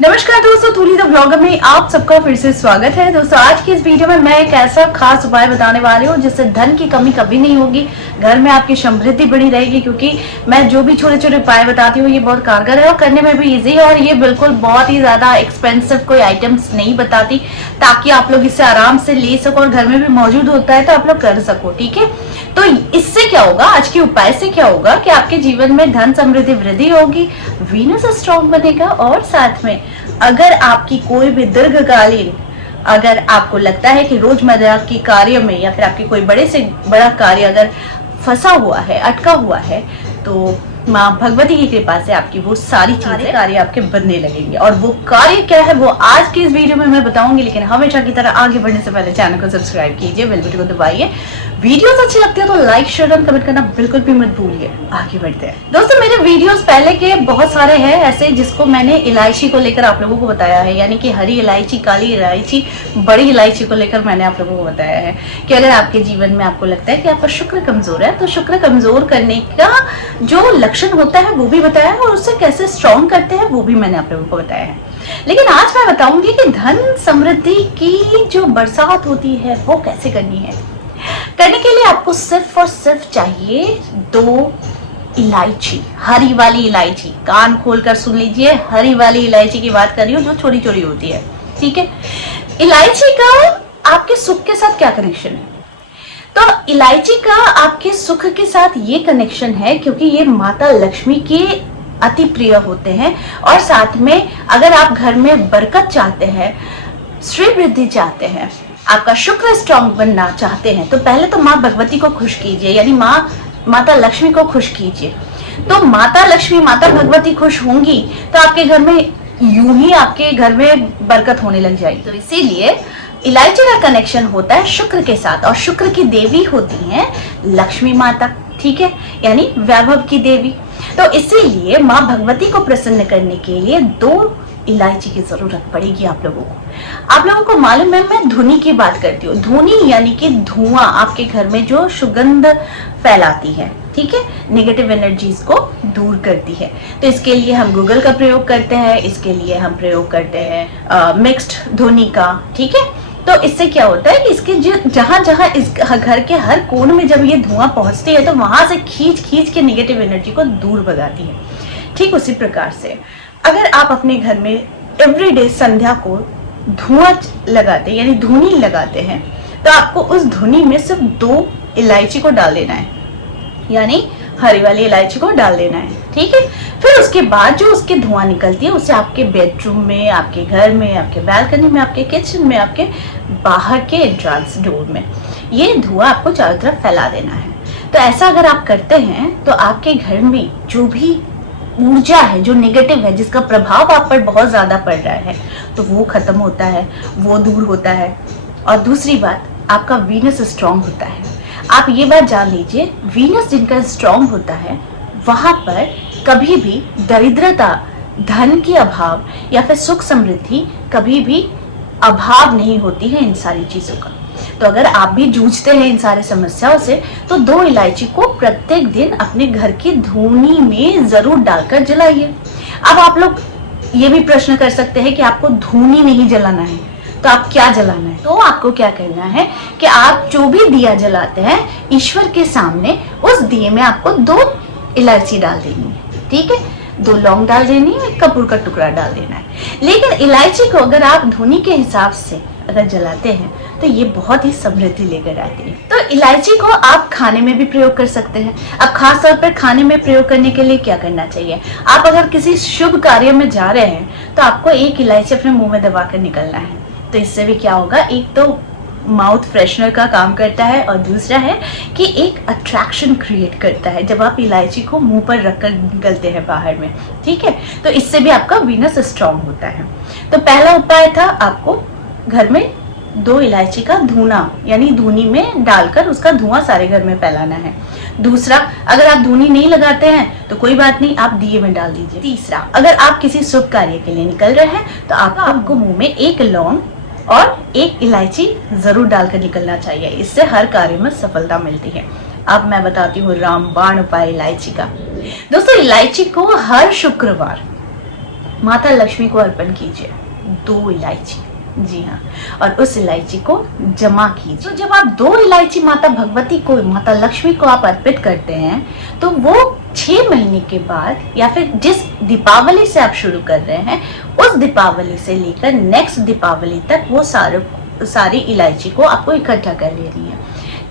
नमस्कार दोस्तों, थोड़ी द ब्लॉगर में आप सबका फिर से स्वागत है। दोस्तों आज की इस वीडियो में मैं एक ऐसा खास उपाय बताने वाली हूँ जिससे धन की कमी कभी नहीं होगी, घर में आपकी समृद्धि बनी रहेगी। क्योंकि मैं जो भी छोटे छोटे उपाय बताती हूँ ये बहुत कारगर है और करने में भी इजी है, और ये बिल्कुल बहुत ही ज्यादा एक्सपेंसिव कोई आइटम्स नहीं बताती, ताकि आप लोग इसे आराम से ले सको और घर में भी मौजूद होता है तो आप लोग कर सको। ठीक है, तो इससे क्या होगा, आज के उपाय से क्या होगा कि आपके जीवन में धन समृद्धि वृद्धि होगी, वीनस स्ट्रॉन्ग बनेगा, और साथ में अगर आपकी कोई भी दीर्घकालीन, अगर आपको लगता है कि रोजमर्रा की कार्य में या फिर आपकी कोई बड़े से बड़ा कार्य अगर फंसा हुआ है, अटका हुआ है, तो माँ भगवती की कृपा से आपकी वो सारी चीजें कार्य आपके बनने लगेंगे। और वो कार्य क्या है वो आज की इस वीडियो में मैं बताऊंगी। लेकिन हमेशा की तरह आगे बढ़ने से पहले चैनल को सब्सक्राइब कीजिए, बेल बटन को दबाइए, वीडियोस अच्छी लगती है तो लाइक शेयर और कमेंट करना बिल्कुल भी मत भूलिए। आगे बढ़ते हैं दोस्तों, मेरे वीडियोस पहले के बहुत सारे हैं ऐसे जिसको मैंने इलायची को लेकर आप लोगों को बताया है, यानी कि हरी इलायची, काली इलायची, बड़ी इलायची को लेकर मैंने आप लोगों को बताया है कि अगर आपके जीवन में आपको लगता है कि आपका शुक्र कमजोर है तो शुक्र कमजोर करने का जो लक्षण होता है वो भी बताया है, और उससे कैसे स्ट्रॉन्ग करते हैं वो भी मैंने आप लोगों को बताया है। लेकिन आज मैं बताऊंगी कि धन समृद्धि की जो बरसात होती है वो कैसे करनी है। करने के लिए आपको सिर्फ और सिर्फ चाहिए 2 इलायची, हरी वाली इलायची। कान खोलकर सुन लीजिए, हरी वाली इलायची की बात कर रही हूँ जो छोटी छोटी होती है। ठीक है, इलायची का आपके सुख के साथ क्या कनेक्शन है? तो इलायची का आपके सुख के साथ ये कनेक्शन है क्योंकि ये माता लक्ष्मी के अति प्रिय होते हैं, और साथ में अगर आप घर में बरकत चाहते हैं, श्री वृद्धि चाहते हैं, आपका शुक्र स्ट्रॉन्ग बनना चाहते हैं, तो पहले तो माँ भगवती को खुश कीजिए, यानी माता लक्ष्मी को खुश कीजिए। तो माता लक्ष्मी, माता भगवती खुश होंगी तो आपके घर में यूं ही आपके घर में बरकत होने लग जाएगी। तो इसीलिए इलायची का कनेक्शन होता है शुक्र के साथ, और शुक्र की देवी होती है लक्ष्मी माता। ठीक है, यानी वैभव की देवी। तो इसीलिए माँ भगवती को प्रसन्न करने के लिए 2 इलायची की जरूरत पड़ेगी आप लोगों को। आप लोगों को मालूम है मैं धुनी की बात करती हूँ। धुनी यानी कि धुआं आपके घर में जो सुगंध फैलाती है, ठीक है, नेगेटिव एनर्जीज को दूर करती है। तो इसके लिए हम गूगल का प्रयोग करते हैं, इसके लिए हम प्रयोग करते हैं मिक्स्ड धुनी का। ठीक है, तो इससे क्या होता है कि इसके जहां जहां इस घर के हर कोण में जब ये धुआं पहुंचती है तो वहां से खींच खींच के नेगेटिव एनर्जी को दूर भगाती है। ठीक उसी प्रकार से अगर आप अपने घर में एवरीडे संध्या को धुआं लगाते, यानी धुनी लगाते हैं, तो आपको उस धुनी में सिर्फ 2 इलायची को डाल देना है, यानी हरी वाली इलायची को डाल देना है। ठीक है, फिर उसके बाद जो उसकी धुआं निकलती है उसे आपके बेडरूम में, आपके घर में, आपके बालकनी में, आपके किचन में, आपके बाहर के एंट्रेंस डोर में ये धुआं आपको चारों तरफ फैला देना है। तो ऐसा अगर आप करते हैं तो आपके घर में जो भी ऊर्जा है, जो नेगेटिव है, जिसका प्रभाव आप पर बहुत ज्यादा पड़ रहा है, तो वो खत्म होता है, वो दूर होता है। और दूसरी बात, आपका वीनस स्ट्रॉन्ग होता है। आप ये बात जान लीजिए, वीनस जिनका स्ट्रॉन्ग होता है वहां पर कभी भी दरिद्रता, धन की अभाव या फिर सुख समृद्धि कभी भी अभाव नहीं होती है इन सारी चीजों का। तो अगर आप भी जूझते हैं इन सारे समस्याओं से तो 2 इलायची को प्रत्येक दिन अपने घर की धूनी में जरूर डालकर जलाइए। अब आप लोग ये भी प्रश्न कर सकते हैं कि आपको धूनी नहीं जलाना है तो आप क्या जलाना है? तो आपको क्या करना है कि आप जो भी दिया जलाते हैं ईश्वर के सामने, उस दिए में आपको 2 इलायची डाल देनी है। ठीक है, 2 लौंग डाल देनी है, 1 कपूर का टुकड़ा डाल देना है। लेकिन इलायची को अगर आप धुनी के हिसाब से अगर जलाते हैं तो ये बहुत ही समृद्धि लेकर आती है। तो इलायची को आप खाने में भी प्रयोग कर सकते हैं। अब खास तौर पर खाने में प्रयोग करने के लिए क्या करना चाहिए, आप अगर किसी शुभ कार्य में जा रहे हैं तो आपको 1 इलायची अपने मुंह में दबाकर निकलना है। तो इससे भी क्या होगा, एक तो माउथ फ्रेशनर का काम करता है, और दूसरा है कि एक अट्रैक्शन क्रिएट करता है जब आप इलायची को मुंह पर रखकर निकलते हैं बाहर में। ठीक है, तो इससे भी आपका वीनस स्ट्रॉन्ग होता है। तो पहला उपाय था आपको घर में 2 इलायची का धुना, यानी धुनी में डालकर उसका धुआं सारे घर में फैलाना है। दूसरा, अगर आप धुनी नहीं लगाते हैं तो कोई बात नहीं, आप दिए में डाल दीजिए। तीसरा, अगर आप किसी शुभ कार्य के लिए निकल रहे हैं तो आपको मुंह में 1 लौंग और 1 इलायची जरूर डालकर निकलना चाहिए। इससे हर कार्य में सफलता मिलती है। अब मैं बताती हूँ रामबाण उपाय इलायची का। दोस्तों, इलायची को हर शुक्रवार माता लक्ष्मी को अर्पण कीजिए 2 इलायची, जी हाँ, और उस इलायची को जमा कीजिए। तो जब आप 2 इलायची माता भगवती को, माता लक्ष्मी को आप अर्पित करते हैं, तो वो 6 महीने के बाद या फिर जिस दीपावली से आप शुरू कर रहे हैं, उस दीपावली से लेकर नेक्स्ट दीपावली तक वो सारी इलायची को आपको इकट्ठा कर लेनी है।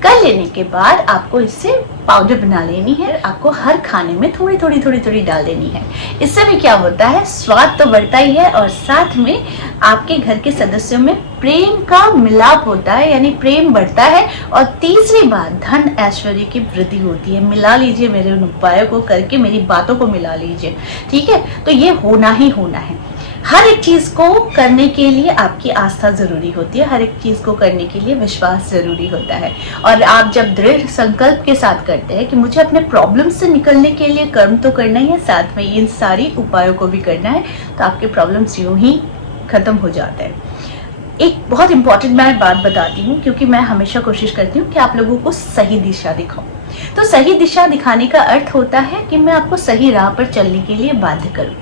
कर लेने के बाद आपको इससे पाउडर बना लेनी है। आपको हर खाने में थोड़ी थोड़ी डाल देनी है। इससे भी क्या होता है, स्वाद तो बढ़ता ही है और साथ में आपके घर के सदस्यों में प्रेम का मिलाप होता है, यानी प्रेम बढ़ता है। और तीसरी बात, धन ऐश्वर्य की वृद्धि होती है। मिला लीजिए, मेरे उन उपायों को करके मेरी बातों को मिला लीजिए, ठीक है। तो ये होना ही होना है। हर एक चीज को करने के लिए आपकी आस्था जरूरी होती है, हर एक चीज को करने के लिए विश्वास जरूरी होता है। और आप जब दृढ़ संकल्प के साथ करते हैं कि मुझे अपने प्रॉब्लम से निकलने के लिए कर्म तो करना ही है, साथ में इन सारी उपायों को भी करना है, तो आपके प्रॉब्लम्स यूं ही खत्म हो जाते हैं। एक बहुत इंपॉर्टेंट मैं बात बताती हूँ, क्योंकि मैं हमेशा कोशिश करती हूँ कि आप लोगों को सही दिशा दिखाऊं। तो सही दिशा दिखाने का अर्थ होता है कि मैं आपको सही राह पर चलने के लिए बाध्य करूँ।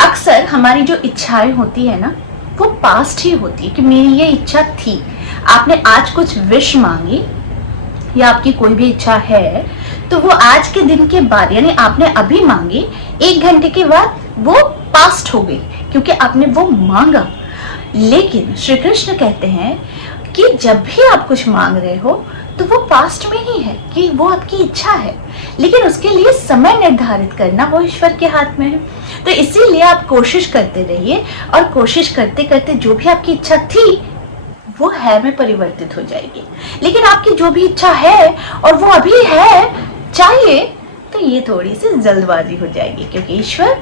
अक्सर हमारी जो इच्छाएं होती है ना, वो पास्ट ही होती है कि मेरी ये इच्छा थी। आपने आज कुछ विश मांगी या आपकी कोई भी इच्छा है, तो वो आज के दिन के बाद, यानी आपने अभी मांगी, 1 घंटे के बाद वो पास्ट हो गई, क्योंकि आपने वो मांगा। लेकिन श्री कृष्ण कहते हैं कि जब भी आप कुछ मांग रहे हो तो वो पास्ट में ही है, कि वो आपकी इच्छा है, लेकिन उसके लिए समय निर्धारित करना वो ईश्वर के हाथ में है। तो इसीलिए आप कोशिश करते रहिए, और कोशिश करते करते जो भी आपकी इच्छा थी वो है में परिवर्तित हो जाएगी। लेकिन आपकी जो भी इच्छा है और वो अभी है, चाहिए, तो ये थोड़ी सी जल्दबाजी हो जाएगी, क्योंकि ईश्वर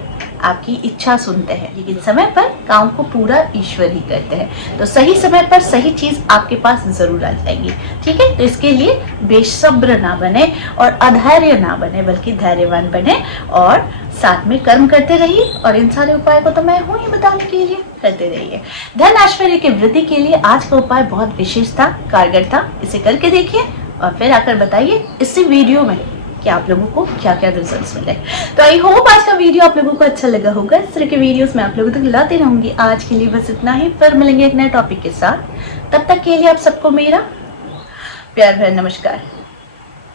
आपकी इच्छा सुनते हैं, लेकिन समय पर काम को पूरा ईश्वर ही करते हैं। तो सही समय पर सही चीज आपके पास जरूर आ जाएगी, ठीक है। तो इसके लिए बेसब्र ना बने और अधैर्य ना बने, बल्कि धैर्यवान बने और साथ में कर्म करते रहिए। और इन सारे उपाय को तो मैं हूं ही बताने के लिए, करते रहिए। धन ऐश्वर्य की वृद्धि के लिए आज का उपाय बहुत विशेष था, कारगर था। इसे करके देखिए और फिर आकर बताइए इसी वीडियो में कि आप लोगों को क्या क्या रिजल्ट्स मिले। तो आई होप आज का वीडियो आप लोगों को अच्छा लगा होगा। इस तरह के वीडियोस मैं आप लोगों तक लाती रहूंगी। आज के लिए बस इतना ही, फिर मिलेंगे एक नए टॉपिक के साथ। तब तक के लिए आप सबको मेरा प्यार भरा नमस्कार।